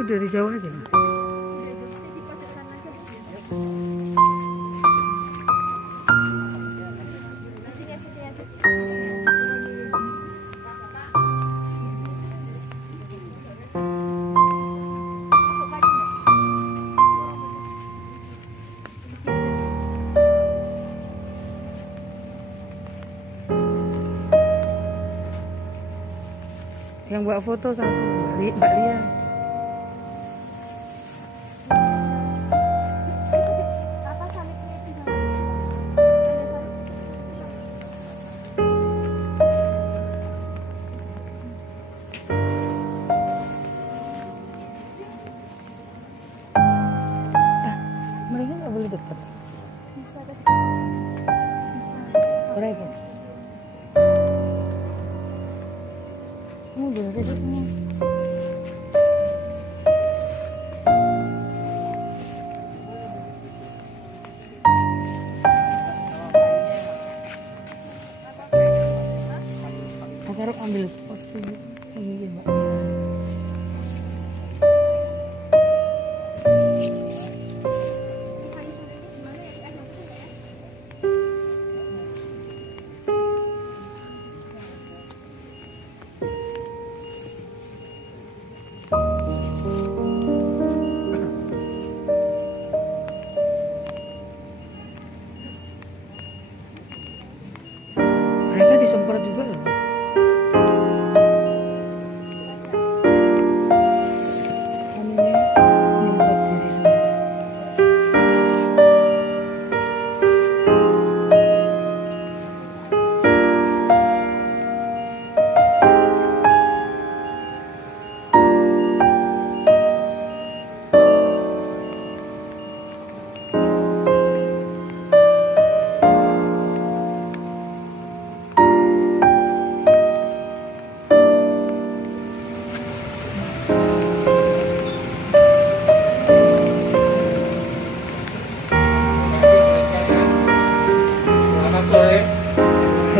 Aku dari jauh aja. Yang buat foto satu Mbak Lia. Mereka nggak boleh dekat. Bisa dekat. Bisa. Berapa? Kamu boleh dekat nih. Aku ambil spot sini. Iya, Mbak. Mereka disemprot juga loh.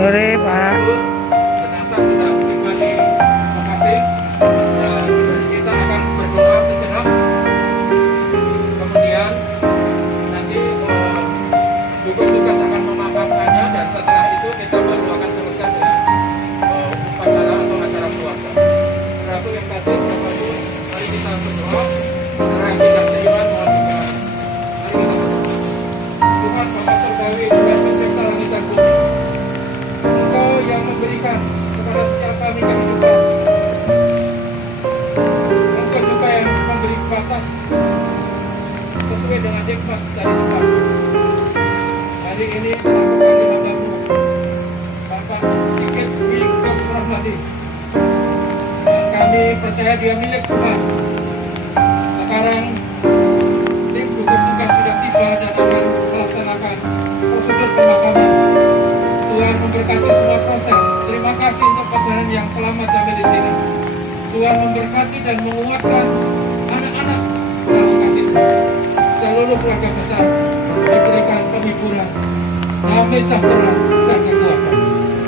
Sore, Pak. Jenazah sudah tiba di lokasi dan kita akan berdoa sejenak. Kemudian nanti gugus tugas akan memakamkannya dan setelah itu kita baru akan teruskan dengan upacara atau acara keluarga. Saudaraku yang kasih, siapapun, mari kita berdoa. Saudara yang tidak seiman, mohon juga. Mari kita berdoa. Tuhan Bapa Surgawi, Tuhan Pencipta langit dan bumi, yang memberikan kepada setiap kami kehidupan. Engkau juga yang memberi batas sesuai dengan hikmat dari Tuhan. Hari ini melakukan di hadamu Bapak Sikit Wilkes Rahmadi, dan kami percaya dia milik Tuhan. Sekarang tim gugus tugas sudah tiba dan akan melaksanakan prosedur pemakaman. Tuhan memberkati semua proses. Terima kasih untuk perjalanan yang selamat sampai di sini. Tuhan memberkati dan menguatkan anak-anak dalam kasih. Seluruh keluarga besar diberikan penghiburan, damai sejahtera dan kekuatan.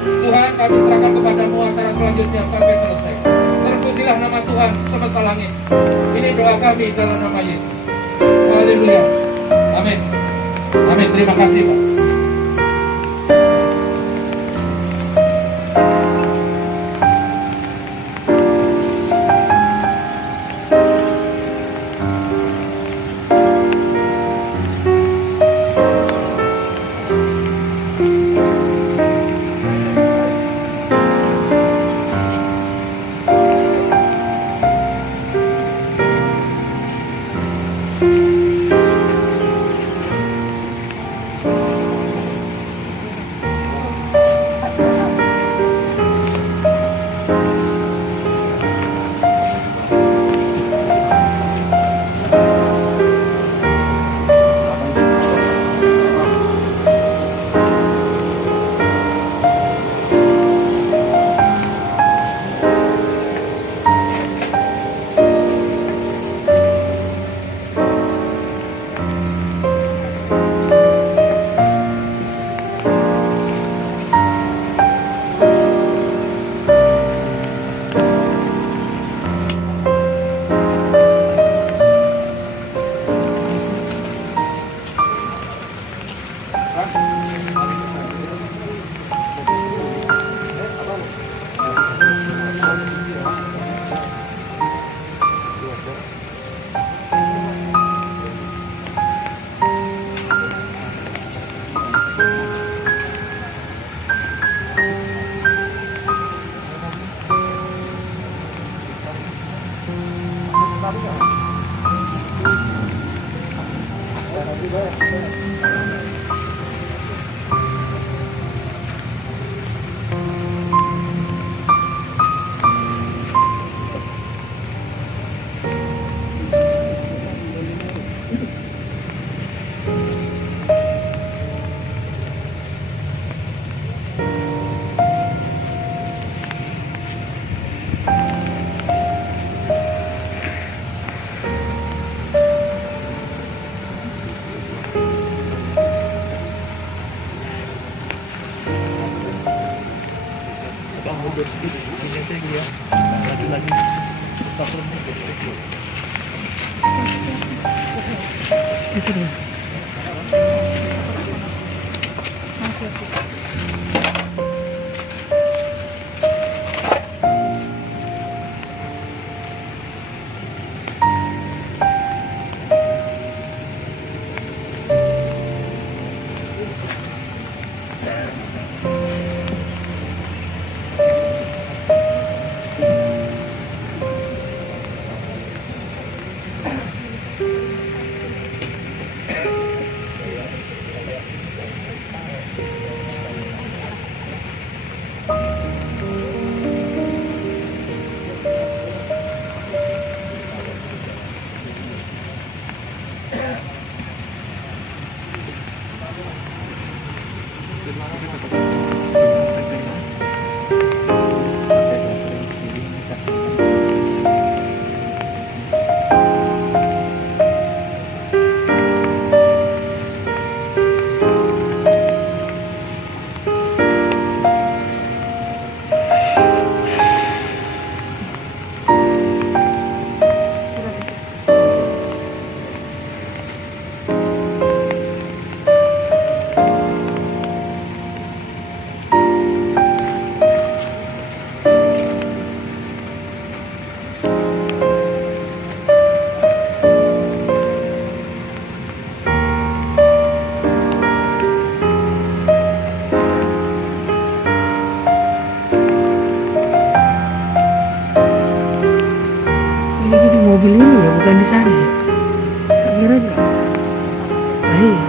Tuhan, kami serahkan kepadamu acara selanjutnya sampai selesai. Terpujilah nama Tuhan semesta langit. Ini doa kami dalam nama Yesus. Haleluya. Amin. Amin. Terima kasih, Pak. Mundur sedikit, ini aja ya. Lagi lagi. Stop Itu dia. Mobil ini ya, bukan di sana ya. Kira aja. Nah, iya.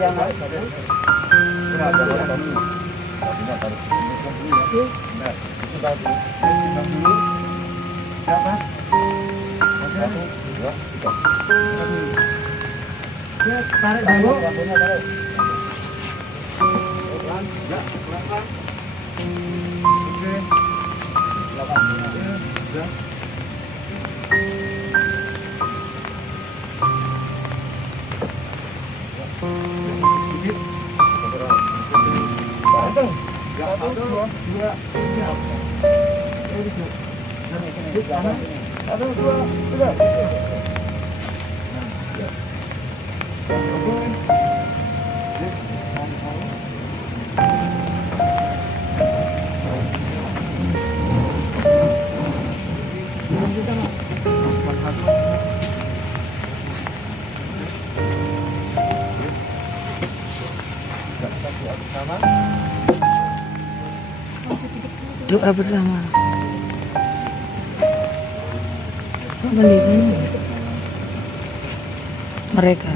Tarik dulu. Doa bersama. Melindungi mereka.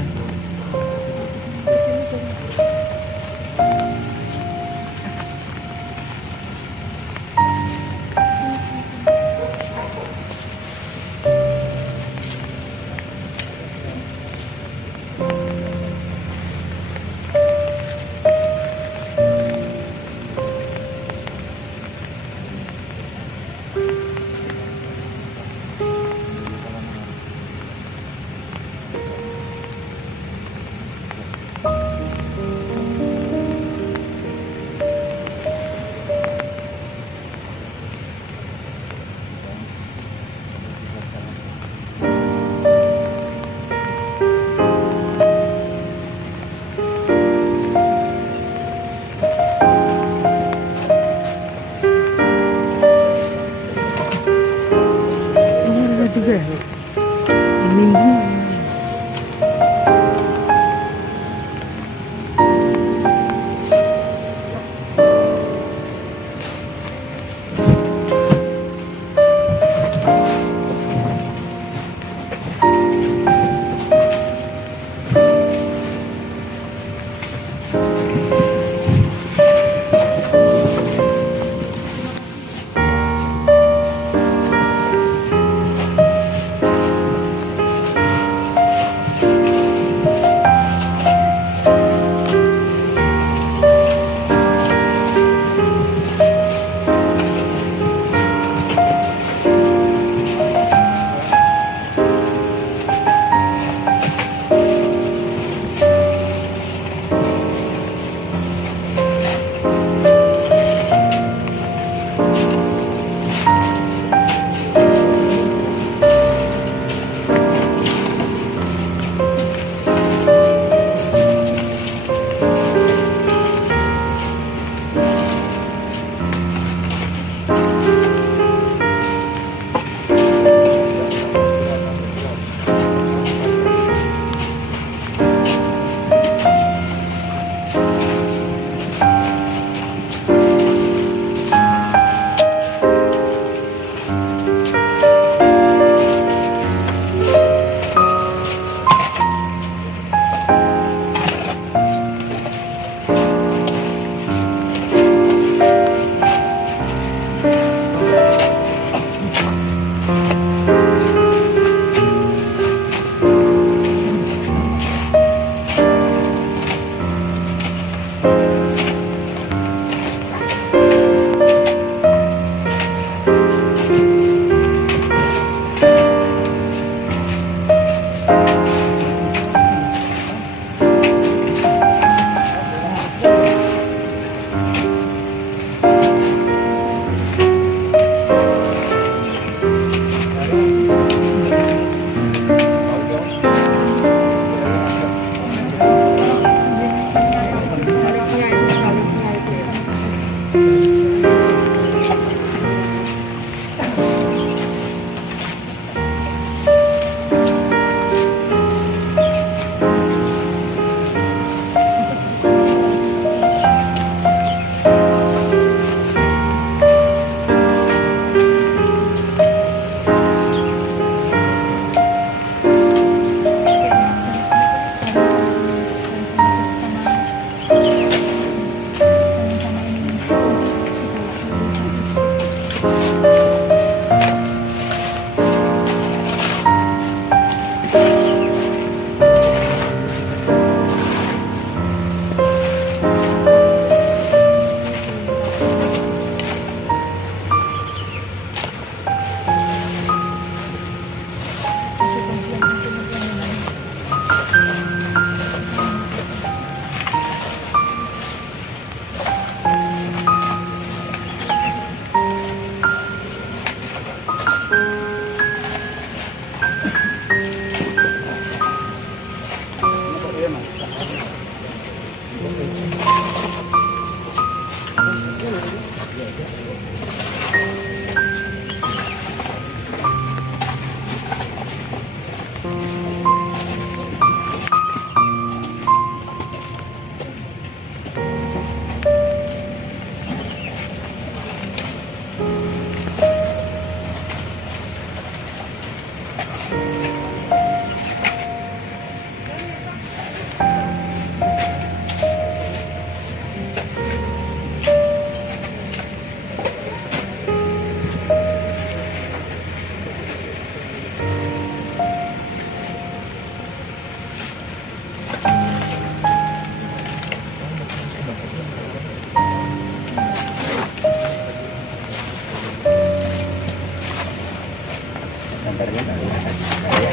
Gambarnya baru ada saya.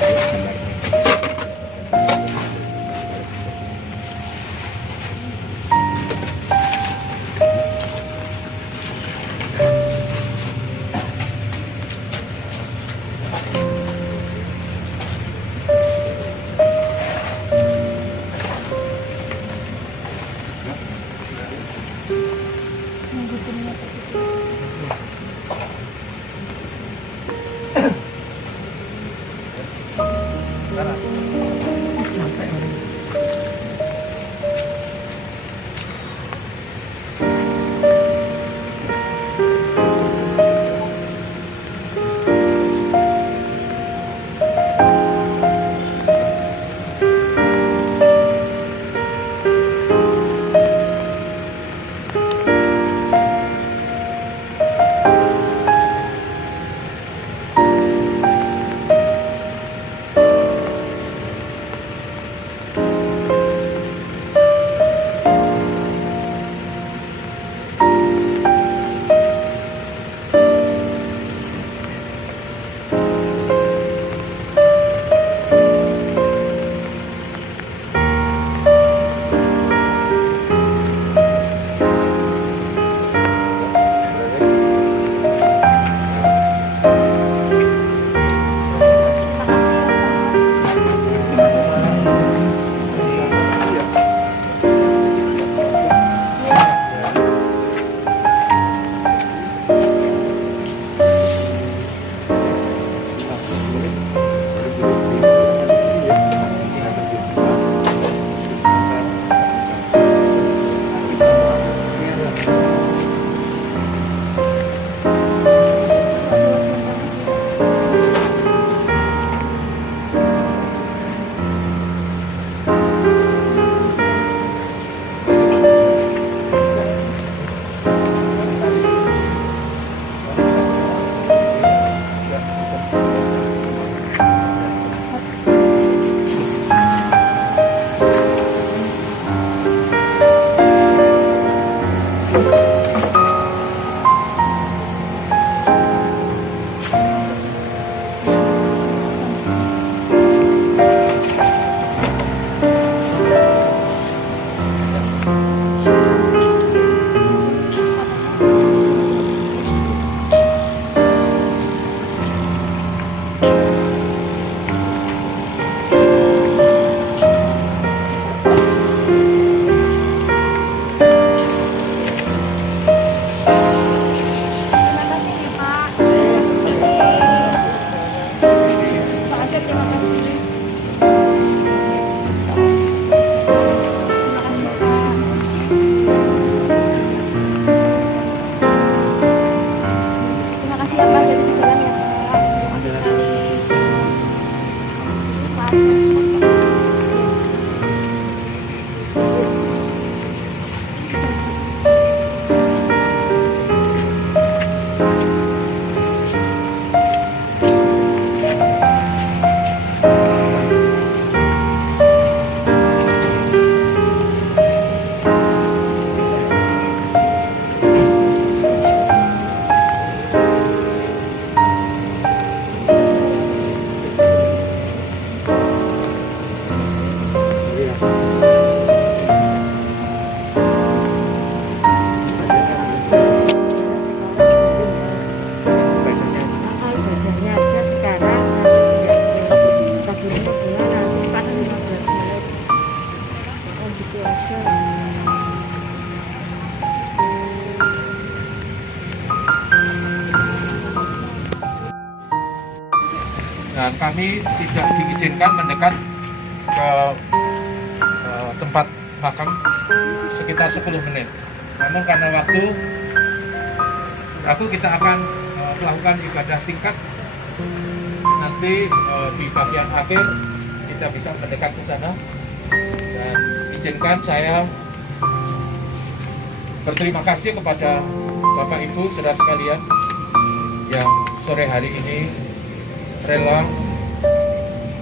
Gambarnya. dan kami tidak diizinkan mendekat ke tempat makam sekitar 10 menit. Namun karena waktu, kita akan melakukan ibadah singkat. Nanti di bagian akhir kita bisa mendekat ke sana. Dan izinkan saya berterima kasih kepada Bapak Ibu saudara sekalian yang sore hari ini rela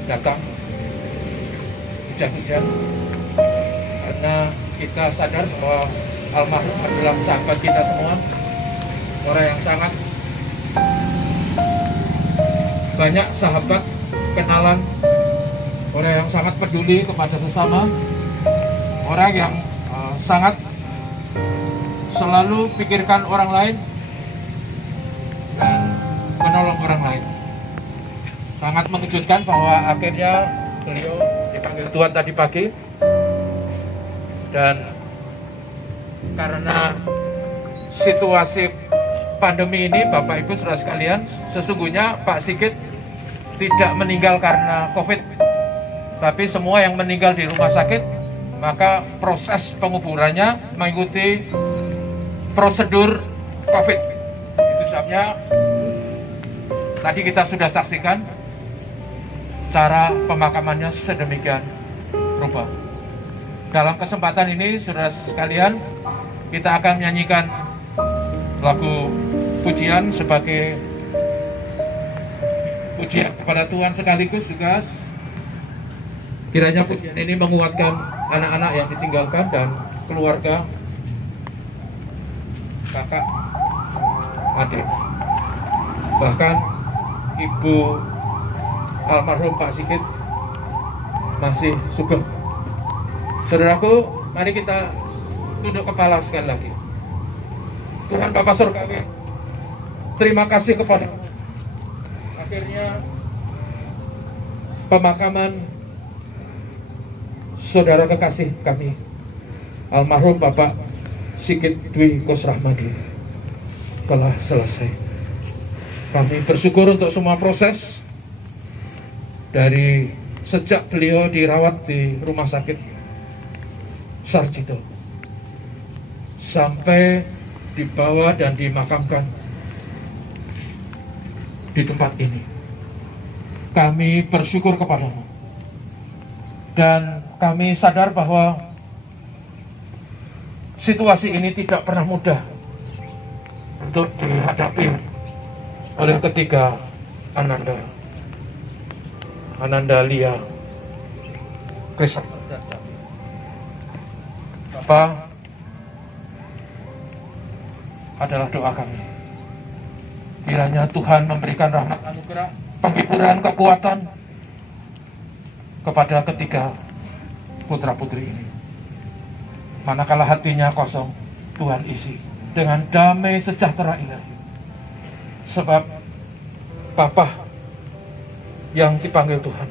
datang hujan-hujan, karena kita sadar bahwa almarhum adalah sahabat kita semua, orang yang sangat banyak sahabat, kenalan, orang yang sangat peduli kepada sesama, orang yang sangat selalu pikirkan orang lain dan menolong orang lain. Sangat mengejutkan bahwa akhirnya beliau dipanggil Tuhan tadi pagi, dan karena situasi pandemi ini, Bapak Ibu saudara sekalian, sesungguhnya Pak Sigit tidak meninggal karena COVID, tapi semua yang meninggal di rumah sakit, maka proses penguburannya mengikuti prosedur COVID. Itu sebabnya tadi kita sudah saksikan cara pemakamannya sedemikian rupa. Dalam kesempatan ini, saudara sekalian, kita akan menyanyikan lagu pujian sebagai pujian kepada Tuhan, sekaligus juga kiranya pujian ini menguatkan anak-anak yang ditinggalkan dan keluarga, kakak, adik, bahkan ibu almarhum Pak Sigit masih sugeng. Saudaraku, mari kita tunduk kepala sekali lagi. Tuhan Bapa Surgawi, terima kasih kepada akhirnya pemakaman saudara kekasih kami, almarhum Bapak Sigit Dwi Kusrahmadi, telah selesai. Kami bersyukur untuk semua proses dari sejak beliau dirawat di rumah sakit Sarjito sampai dibawa dan dimakamkan di tempat ini. Kami bersyukur kepadamu, dan kami sadar bahwa situasi ini tidak pernah mudah untuk dihadapi oleh ketiga Ananda Lia Krishna. Bapak adalah doa kami. Kiranya Tuhan memberikan rahmat anugerah, penghiburan, kekuatan kepada ketiga putra-putri ini. Manakala hatinya kosong, Tuhan isi dengan damai sejahtera ilahi. Sebab Bapa yang dipanggil Tuhan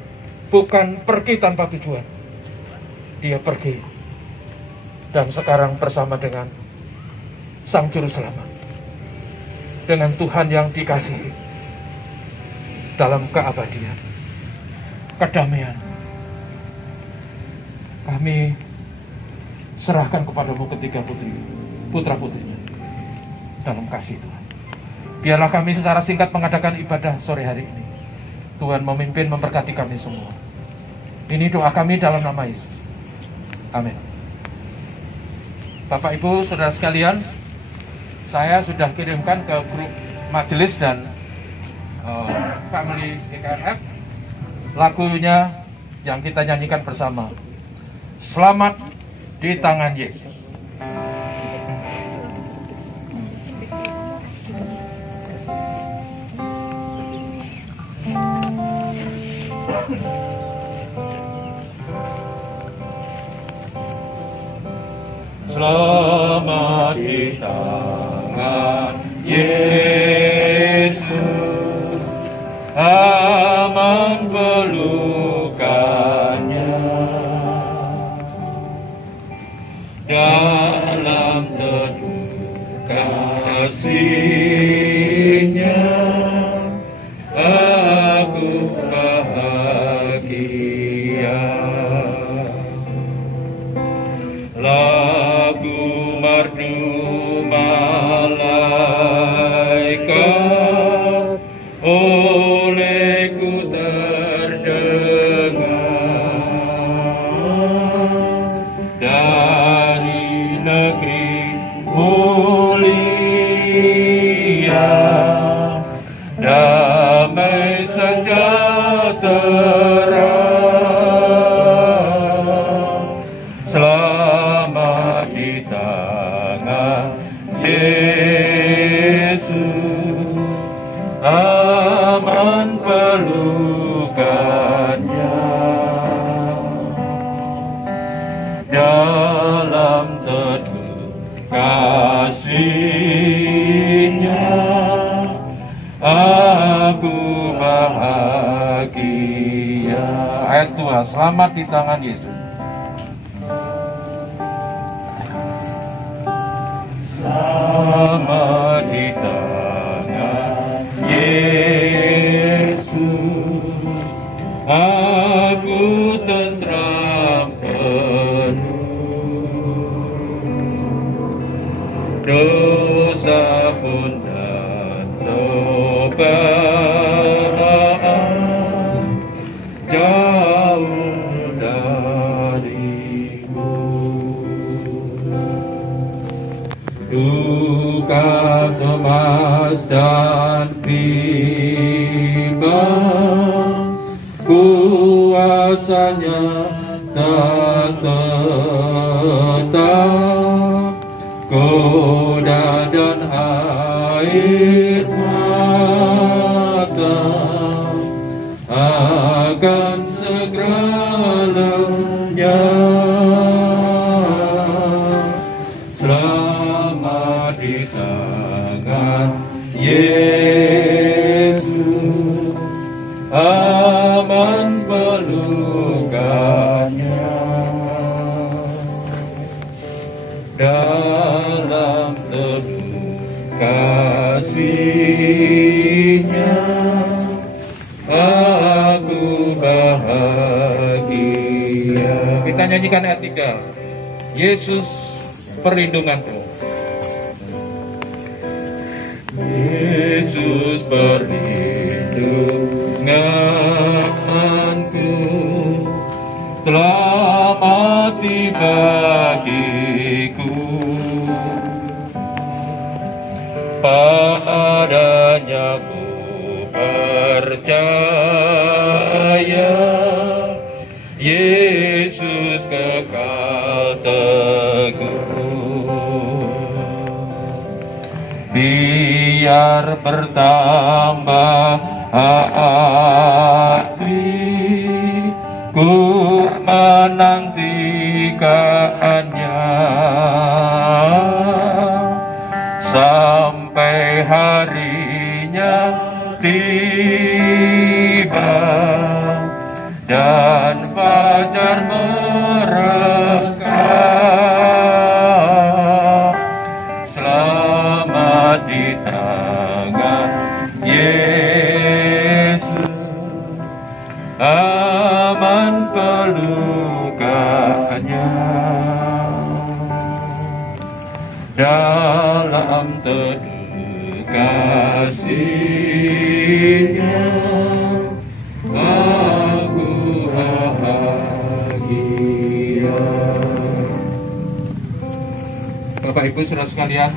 bukan pergi tanpa tujuan. Dia pergi dan sekarang bersama dengan Sang Juru Selamat, dengan Tuhan yang dikasihi dalam keabadian, kedamaian. Kami serahkan kepadamu ketiga putra-putrinya dalam kasih Tuhan. Biarlah kami secara singkat mengadakan ibadah sore hari ini. Tuhan memimpin, memberkati kami semua. Ini doa kami dalam nama Yesus. Amin. Bapak Ibu saudara sekalian, saya sudah kirimkan ke grup majelis dan family GKMF lagunya yang kita nyanyikan bersama, Selamat di Tangan Yesus. Selamat di tangan Yesus, aman pelukannya, dalam teduh kasih-Nya aku damai sejahtera, selamat di tangan Yesus, aman pelukannya, dalam teduh kasih-Nya aku bahagia. Ayat 2, selamat di tangan Yesus. Selamat di tangan Yesus, aku tentram penuh, dosa pun dan cobaan jauh dariku. Duka, cemas, dan bimbang, kuasanya tak tetap, goda dan air mata akan segera lenyap. Selamat di tangan Yesus, aman pelukannya, dalam teduh kasih-Nya aku bahagia. Kita nyanyikan ayat 3. Yesus perlindunganku. Yesus perlindunganku, telah mati bagiku. Padanya ku percaya, Yesus kekal teguh. Biar bertambah hati ku menantikannya, sampai harinya tiba dan fajar mereka. Selamat di tangan Yesus, aman pelukannya, dalam teduh kasih-Nya aku bahagia. Bapak Ibu saudara sekalian,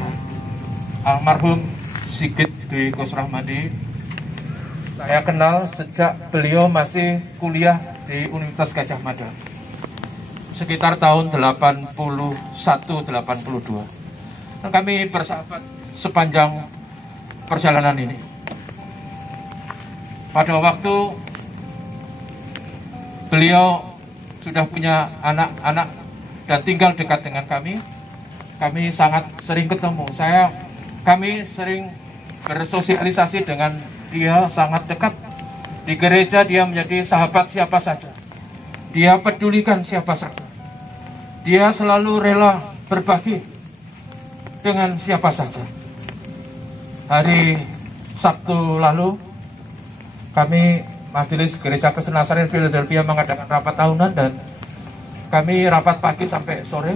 almarhum Sigit Dwi Kusrahmadi saya kenal sejak beliau masih kuliah di Universitas Gadjah Mada sekitar tahun 81-82. Dan kami bersahabat sepanjang perjalanan ini. Pada waktu beliau sudah punya anak-anak dan tinggal dekat dengan kami sangat sering ketemu. Kami sering bersosialisasi dengan dia sangat dekat. Di gereja dia menjadi sahabat siapa saja. Dia pedulikan siapa saja. Dia selalu rela berbagi dengan siapa saja. Hari Sabtu lalu kami Majelis Gereja Kristen Nazarenes Philadelphia mengadakan rapat tahunan, dan kami rapat pagi sampai sore.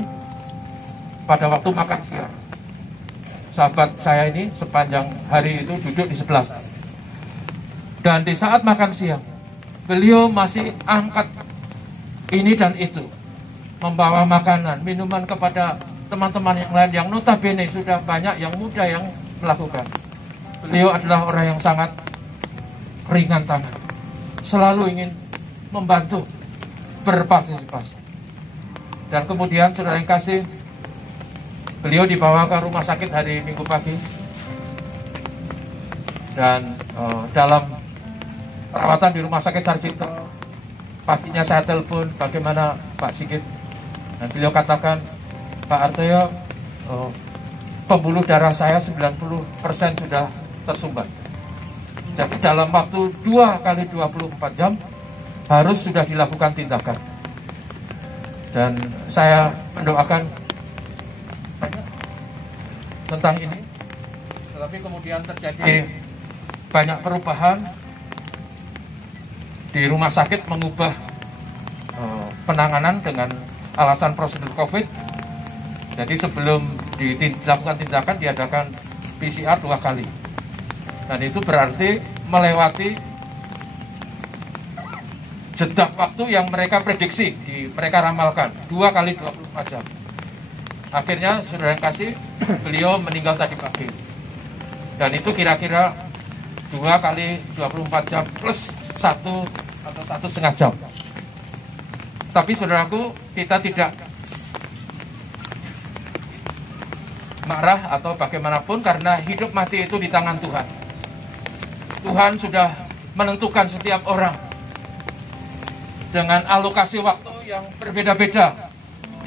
Pada waktu makan siang, sahabat saya ini sepanjang hari itu duduk di sebelah saya. Dan di saat makan siang, beliau masih angkat ini dan itu, membawa makanan, minuman kepada teman-teman yang lain yang notabene sudah banyak yang muda yang melakukan. Beliau adalah orang yang sangat ringan tangan, selalu ingin membantu, berpartisipasi. Dan kemudian saudara yang kasih, beliau dibawa ke rumah sakit hari Minggu pagi. Dan dalam perawatan di rumah sakit Sarjito, paginya saya telepon bagaimana Pak Sigit. Dan beliau katakan, Pak Artoyo, pembuluh darah saya 90% sudah tersumbat. Jadi dalam waktu 2 kali 24 jam harus sudah dilakukan tindakan. Dan saya mendoakan tentang ini. Tetapi kemudian terjadi banyak perubahan di rumah sakit, mengubah penanganan dengan alasan prosedur COVID. Jadi sebelum dilakukan tindakan diadakan PCR 2 kali. Dan itu berarti melewati jeda waktu yang mereka prediksi, mereka ramalkan 2 kali 24 jam. Akhirnya saudara yang kasih, beliau meninggal tadi pagi. Dan itu kira-kira 2 kali 24 jam plus 1 atau 1,5 jam. Tapi saudaraku, kita tidak marah atau bagaimanapun, karena hidup mati itu di tangan Tuhan. Tuhan sudah menentukan setiap orang dengan alokasi waktu yang berbeda-beda,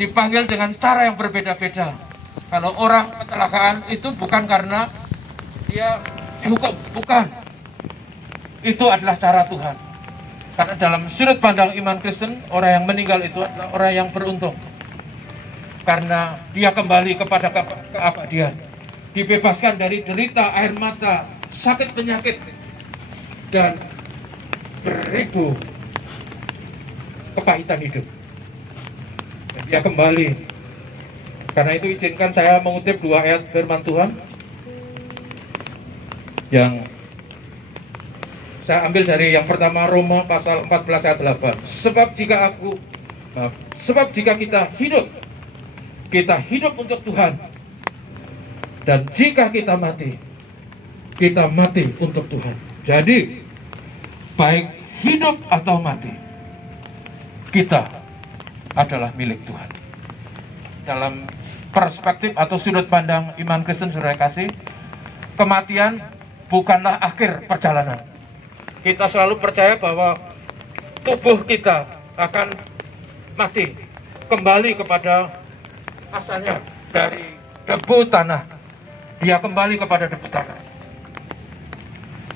dipanggil dengan cara yang berbeda-beda. Kalau orang kecelakaan itu bukan karena dia dihukum, bukan. Itu adalah cara Tuhan. Karena dalam sudut pandang iman Kristen, orang yang meninggal itu adalah orang yang beruntung. Karena dia kembali kepada keabadian, dibebaskan dari derita, air mata, sakit penyakit, dan beribu kepahitan hidup. Dan dia kembali. Karena itu izinkan saya mengutip 2 ayat firman Tuhan yang saya ambil dari yang pertama, Roma pasal 14 ayat 8. Sebab jika kita hidup untuk Tuhan. Dan jika kita mati untuk Tuhan. Jadi, baik hidup atau mati, kita adalah milik Tuhan. Dalam perspektif atau sudut pandang iman Kristen, saudara kasih, kematian bukanlah akhir perjalanan. Kita selalu percaya bahwa tubuh kita akan mati, kembali kepada asalnya dari debu tanah. Dia kembali kepada debu tanah.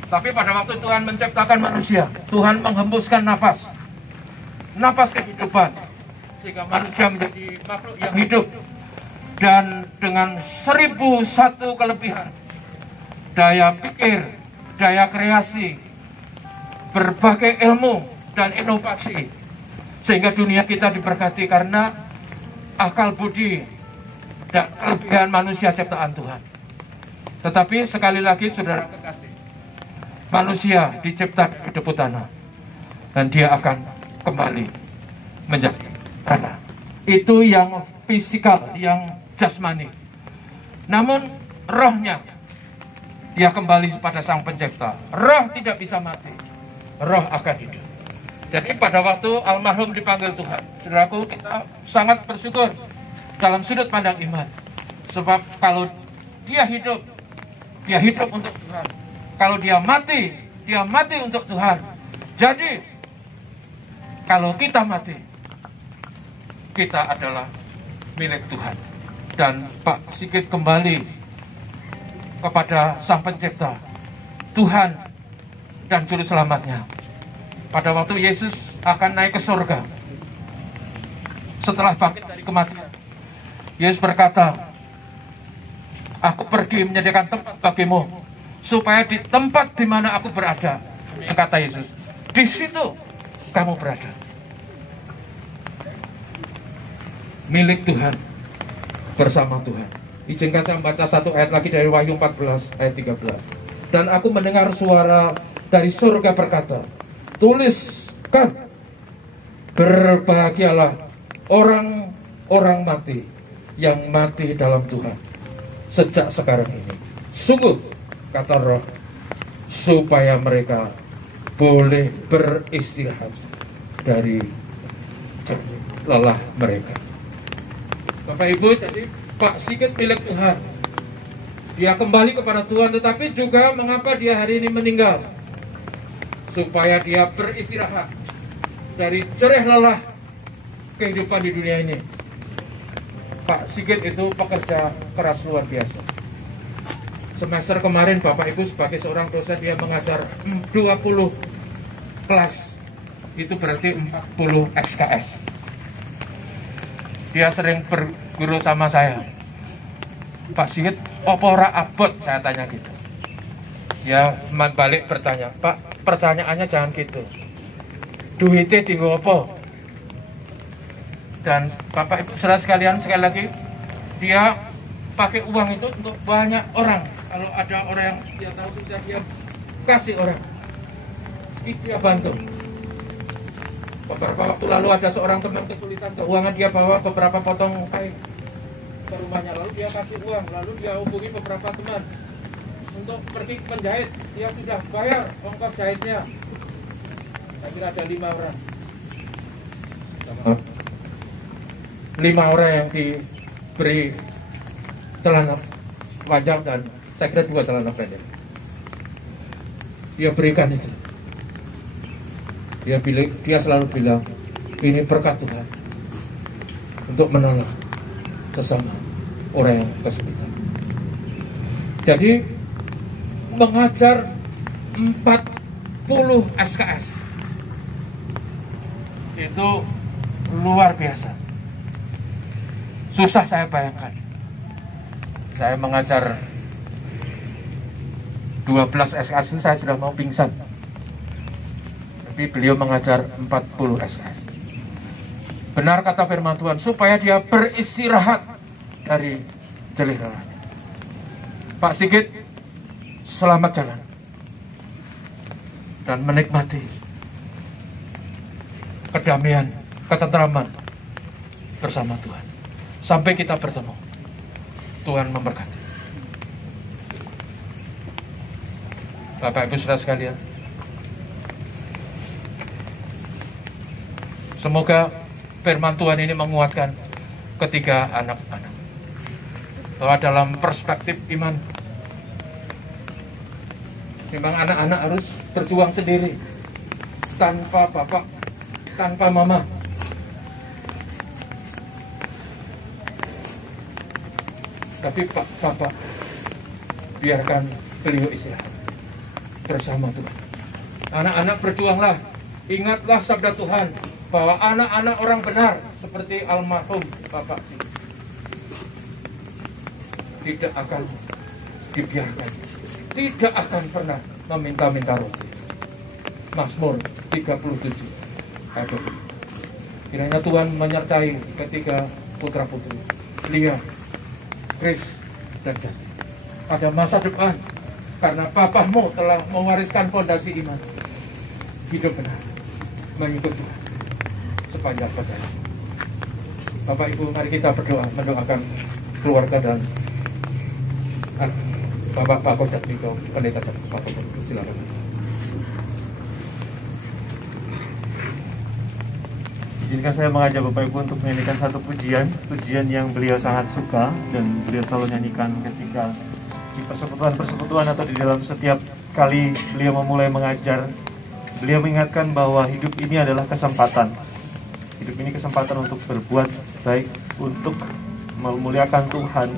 Tapi pada waktu Tuhan menciptakan manusia, Tuhan menghembuskan nafas kehidupan, sehingga manusia menjadi makhluk yang hidup. Dan dengan 1001 kelebihan, daya pikir, daya kreasi, berbagai ilmu dan inovasi, sehingga dunia kita diberkati karena akal budi dan kelebihan manusia ciptaan Tuhan. Tetapi sekali lagi saudara kekasih, manusia dicipta dari debu tanah, dan dia akan kembali menjadi tanah. Itu yang fisikal, yang jasmani. Namun rohnya, dia kembali pada Sang Pencipta. Roh tidak bisa mati, roh akan hidup. Jadi pada waktu almarhum dipanggil Tuhan, saudaraku, kita sangat bersyukur dalam sudut pandang iman. Sebab kalau dia hidup untuk Tuhan. Kalau dia mati untuk Tuhan. Jadi kalau kita mati, kita adalah milik Tuhan. Dan Pak Sigit kembali kepada Sang Pencipta, Tuhan dan Juru Selamatnya. Pada waktu Yesus akan naik ke surga, setelah bangkit dari kematian, Yesus berkata, aku pergi menyediakan tempat bagimu, supaya di tempat di mana aku berada, kata Yesus, di situ kamu berada. Milik Tuhan, bersama Tuhan. Izinkan saya membaca 1 ayat lagi dari Wahyu 14 ayat 13. Dan aku mendengar suara dari surga berkata, tuliskan, berbahagialah orang-orang mati yang mati dalam Tuhan sejak sekarang ini Sungguh, kata Roh, supaya mereka boleh beristirahat dari lelah mereka. Bapak Ibu, tadi Pak Sigit milik Tuhan. Dia kembali kepada Tuhan, tetapi juga mengapa dia hari ini meninggal? Supaya dia beristirahat dari cerih lelah kehidupan di dunia ini. Pak Sigit itu pekerja keras luar biasa. Semester kemarin Bapak Ibu sebagai seorang dosen dia mengajar 20 kelas. Itu berarti 40 SKS. Dia sering berguru sama saya. Pak Sigit, apa ora abot? Saya tanya gitu. Dia balik bertanya, Pak, pertanyaannya jangan gitu. Duitnya tinggal apa? Dan Bapak Ibu saudara sekalian, sekali lagi, dia pakai uang itu untuk banyak orang. Kalau ada orang yang dia tahu susah, dia kasih orang. Itu dia bantu. Beberapa waktu lalu ada seorang teman kesulitan keuangan, dia bawa beberapa potong kain ke rumahnya, lalu dia kasih uang, lalu dia hubungi beberapa teman untuk pergi penjahit. Dia sudah bayar ongkos jahitnya. Saya kira ada 5 orang. 5 orang yang diberi celana panjang dan saya kira 2 celana pendek. Dia berikan itu. Dia selalu bilang, ini berkat Tuhan untuk menolong sesama orang yang kesulitan. Jadi mengajar 40 SKS itu luar biasa. Susah saya bayangkan. Saya mengajar 12 SKS saya sudah mau pingsan. Tapi beliau mengajar 40 SKS. Benar kata firman Tuhan, supaya dia beristirahat dari jerih lelahnya. Pak Sigit, selamat jalan dan menikmati kedamaian, ketentraman bersama Tuhan. Sampai kita bertemu. Tuhan memberkati. Bapak Ibu saudara sekalian, semoga firman Tuhan ini menguatkan ketiga anak-anak bahwa dalam perspektif iman, memang anak-anak harus berjuang sendiri, tanpa bapak, tanpa mama. Tapi bapak, biarkan beliau istirahat bersama Tuhan. Anak-anak berjuanglah, ingatlah sabda Tuhan bahwa anak-anak orang benar seperti almarhum Bapak Sigit tidak akan dibiarkan, tidak akan pernah meminta-minta roti. Mazmur 37 ayat 2. Kiranya Tuhan menyertai ketiga putra-putri Lia, Chris, dan Jati pada masa depan, karena papahmu telah mewariskan fondasi iman hidup benar mengikut Tuhan sepanjang perjalanan. Bapak Ibu, mari kita berdoa, mendoakan keluarga dan Bapak Pak Kojat Niko, pendeta Pak Kojat, silakan. Izinkan saya mengajak Bapak Ibu untuk menyanyikan satu pujian yang beliau sangat suka dan beliau selalu nyanyikan ketika di persekutuan atau di dalam setiap kali beliau memulai mengajar. Beliau mengingatkan bahwa hidup ini adalah kesempatan. Hidup ini kesempatan untuk berbuat baik, untuk memuliakan Tuhan,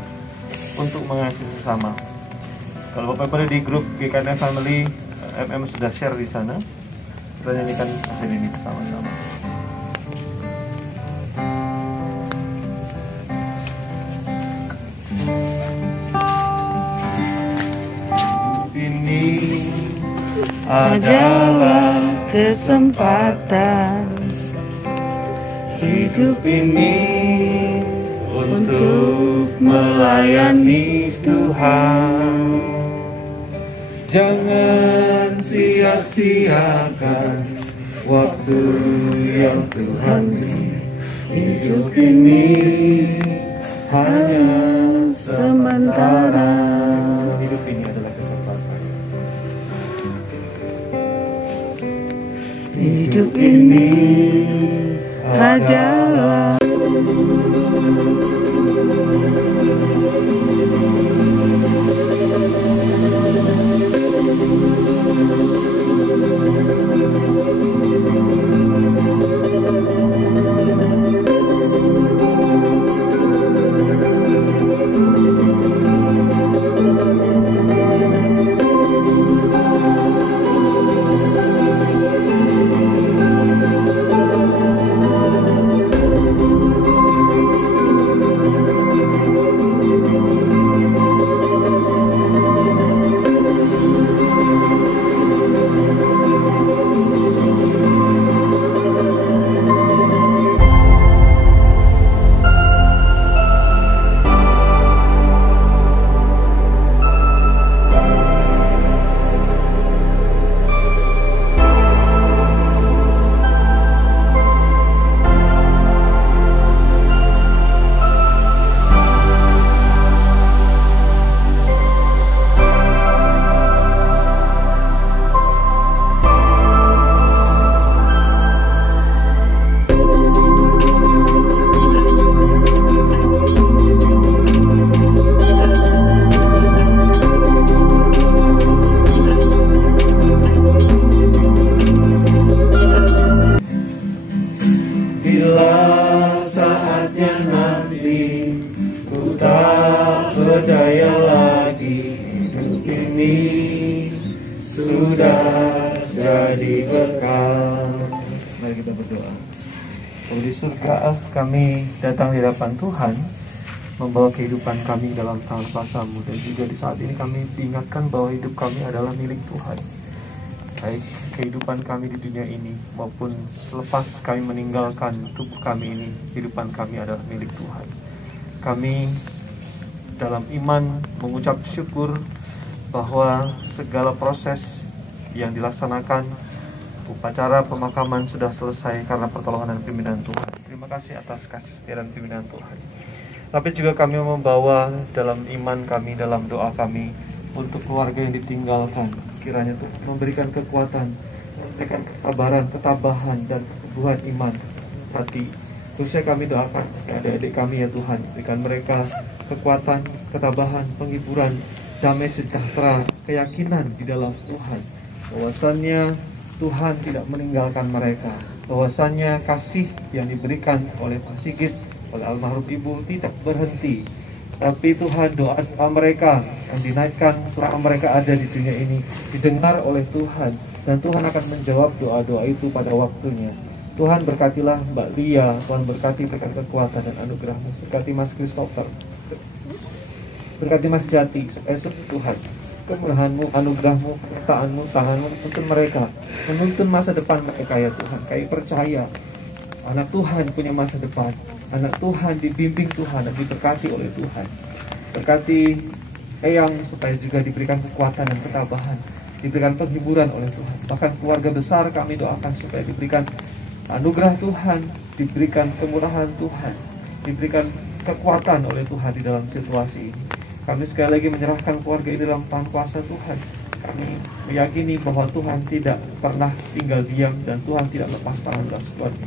untuk mengasihi sesama. Kalau Bapak Ibu ada di grup GKN Family, MM sudah share di sana. Kita nyanyikan pujian ini bersama-sama. Adalah kesempatan hidup ini untuk melayani Tuhan. Jangan sia-siakan waktu yang Tuhan beri. Hidup ini hanya sementara. hidup ini adalah kesempatan. Hidup ini adalah berdaya lagi, hidup ini sudah jadi berkah. Mari kita berdoa. Oh, di surga kami datang di hadapan Tuhan, membawa kehidupan kami dalam tangan kuasa-Mu, dan juga di saat ini kami diingatkan bahwa hidup kami adalah milik Tuhan. Baik kehidupan kami di dunia ini maupun selepas kami meninggalkan tubuh kami ini, kehidupan kami adalah milik Tuhan. Kami dalam iman mengucap syukur bahwa segala proses yang dilaksanakan, upacara pemakaman sudah selesai karena pertolongan dan pimpinan Tuhan. Terima kasih atas kasih setia dan pimpinan Tuhan. Tapi juga kami membawa dalam iman kami, dalam doa kami untuk keluarga yang ditinggalkan. Kiranya Tuhan memberikan kekuatan, memberikan kesabaran, ketabahan, dan keteguhan iman hati. Khususnya kami doakan adik-adik kami ya Tuhan, berikan mereka kekuatan, ketabahan, penghiburan, damai sejahtera, keyakinan di dalam Tuhan, bahwasannya Tuhan tidak meninggalkan mereka, bahwasannya kasih yang diberikan oleh Pak Sigit, oleh almarhum Ibu tidak berhenti. Tapi Tuhan, doa mereka yang dinaikkan selama mereka ada di dunia ini didengar oleh Tuhan, dan Tuhan akan menjawab doa-doa itu pada waktunya. Tuhan berkatilah Mbak Lia, Tuhan berkati berikan kekuatan dan anugerah-Mu, berkati Mas Christopher, berkati Mas Jati, Tuhan, kemurahan-Mu, anugerah-Mu, penyertaan-Mu, tangan-Mu menuntun mereka, menuntun masa depan mereka ya Tuhan. Kami percaya anak Tuhan punya masa depan, anak Tuhan dibimbing Tuhan dan diberkati oleh Tuhan. Berkati Eyang supaya juga diberikan kekuatan dan ketabahan, diberikan penghiburan oleh Tuhan. Bahkan keluarga besar kami doakan supaya diberikan anugerah Tuhan, diberikan kemurahan Tuhan, diberikan kekuatan oleh Tuhan di dalam situasi ini. Kami sekali lagi menyerahkan keluarga ini dalam tangan kuasa Tuhan. Kami meyakini bahwa Tuhan tidak pernah tinggal diam dan Tuhan tidak lepas tangan atas keluarga.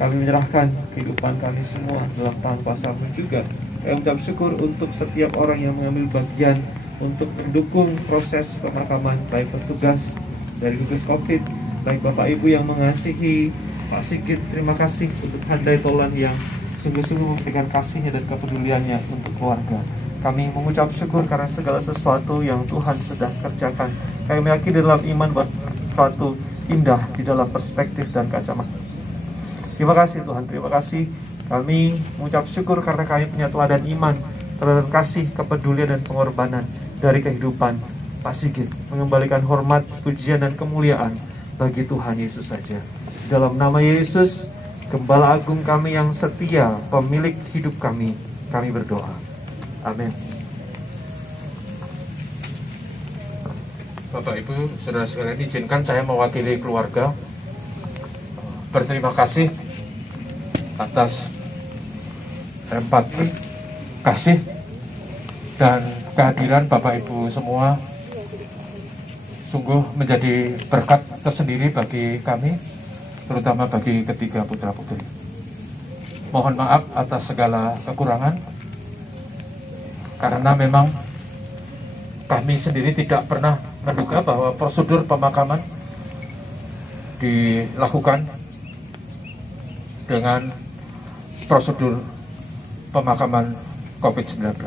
Kami menyerahkan kehidupan kami semua dalam tangan kuasa-Mu juga. Kami ucap syukur untuk setiap orang yang mengambil bagian untuk mendukung proses pemakaman, baik petugas dari gugus COVID, baik Bapak Ibu yang mengasihi Pak Sigit. Terima kasih untuk Handai Tolan yang sungguh-sungguh memberikan kasihnya dan kepeduliannya untuk keluarga. Kami mengucap syukur karena segala sesuatu yang Tuhan sedang kerjakan. Kami meyakini dalam iman bahwa sesuatu indah di dalam perspektif dan kacamata. Terima kasih Tuhan, terima kasih. Kami mengucap syukur karena kami punya teladan iman, teladan kasih, kepedulian dan pengorbanan dari kehidupan Pak Sigit. Mengembalikan hormat, pujian dan kemuliaan bagi Tuhan Yesus saja. Dalam nama Yesus, Gembala Agung kami yang setia, pemilik hidup kami berdoa. Amin. Bapak Ibu, saudara sekalian, izinkan saya mewakili keluarga berterima kasih atas empati, kasih, dan dan kehadiran Bapak Ibu semua sungguh menjadi berkat tersendiri bagi kami, terutama bagi ketiga putra-putri. Mohon maaf atas segala kekurangan, karena memang kami sendiri tidak pernah menduga bahwa prosedur pemakaman dilakukan dengan prosedur pemakaman COVID-19.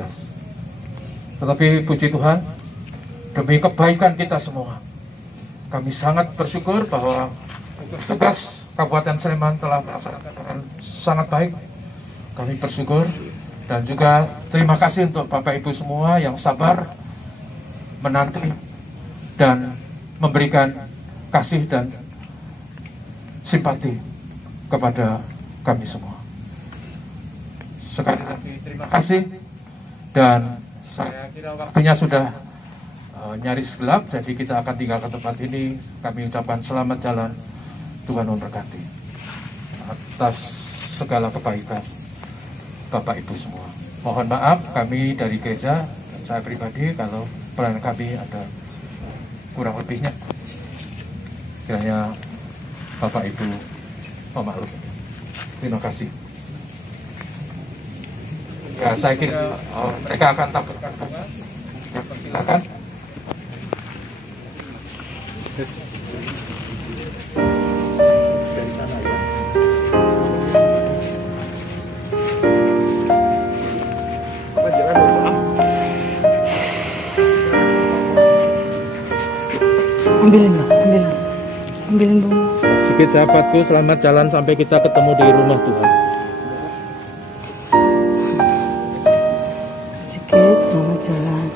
Tetapi puji Tuhan, demi kebaikan kita semua, kami sangat bersyukur bahwa tugas Kabupaten Sleman telah melaksanakan dengan sangat baik. Kami bersyukur dan juga terima kasih untuk Bapak Ibu semua yang sabar menanti dan memberikan kasih dan simpati kepada kami semua. Sekali lagi terima kasih, dan saya kira waktunya sudah nyaris gelap, jadi kita akan tinggalkan tempat ini. Kami ucapkan selamat jalan, Tuhan memberkati atas segala kebaikan Bapak Ibu semua. Mohon maaf kami dari gereja dan saya pribadi kalau pelayanan kami ada kurang lebihnya. Kiranya Bapak Ibu memaklumi. Terima kasih. Ya, saya kira mereka akan tampilkan bunga. Silakan. Dari sana ya. Apa jalan dulu? Ambilin lah, ambilin bunga. Sedikit sahabatku, selamat jalan sampai kita ketemu di rumah Tuhan. Sedikit bunga jalan.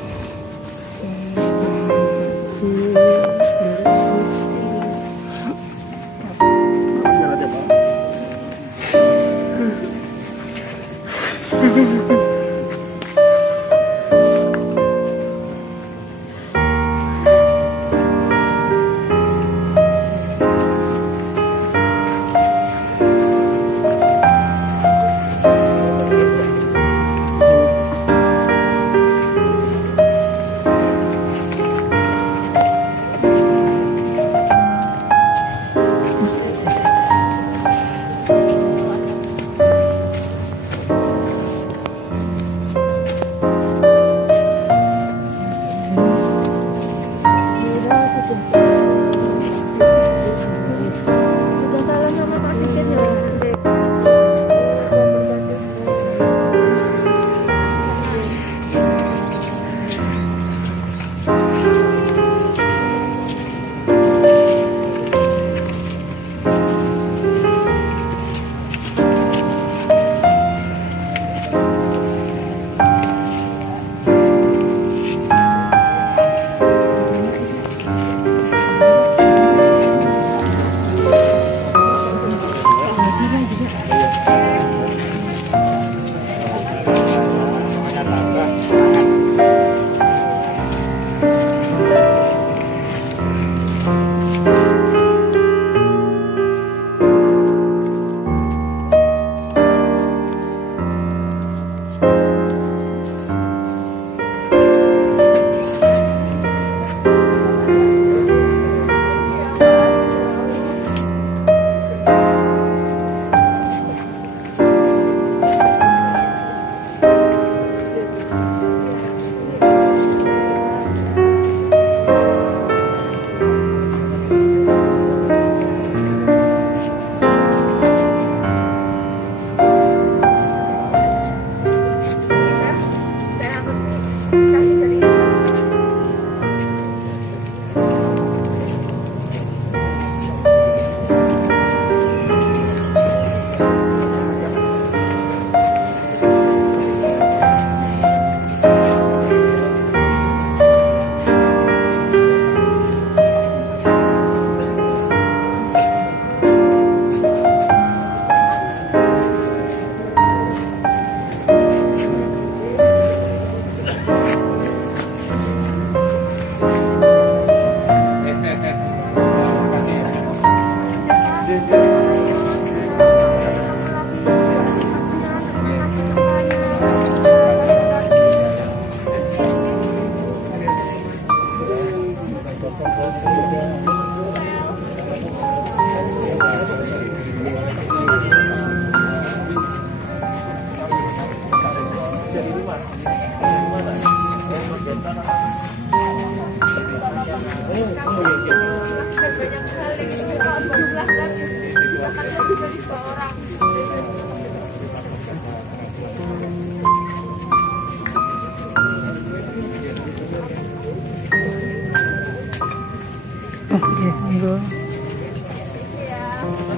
Monggo.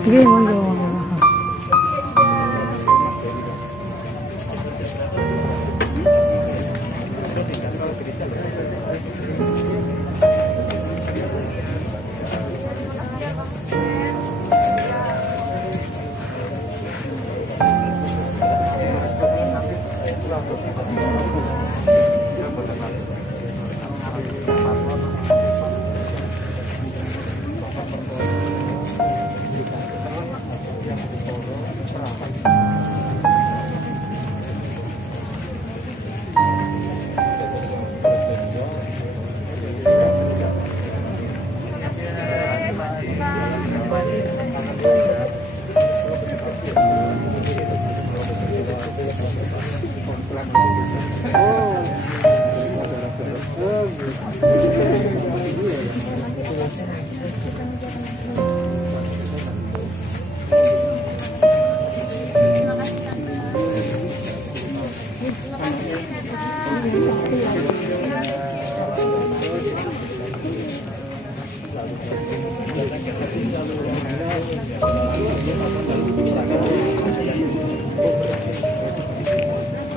Nggih, monggo.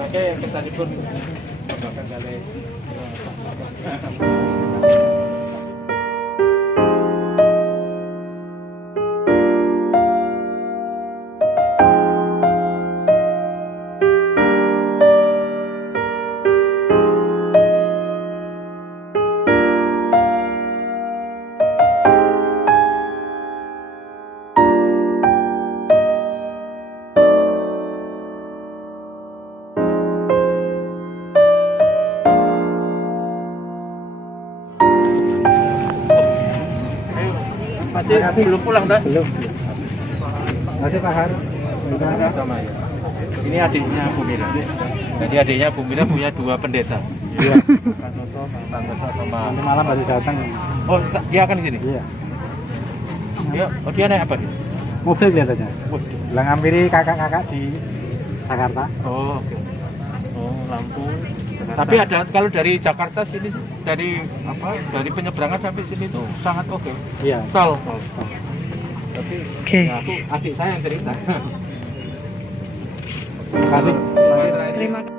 Oke, kita pun akan kali. Masih belum pulang dah? Belum. Masih Pak Har. Sama ya. Ini adiknya Bu Mira. Jadi adiknya Bu Mira punya dua pendeta. Iya. Kang Soso sama. Nanti malam baru datang. Oh, dia akan sini. Iya. Dia naik apa nih? Mobil kelihatannya. Lah ngampiri kakak-kakak di Jakarta. Oh, oke. Oh, Lampung. Jakarta. Tapi ada kalau dari Jakarta sini dari dari penyeberangan sampai sini tuh sangat oke. Iya. Tol. Tapi Oke. ya adik saya yang cerita. Terima kasih. Terima kasih.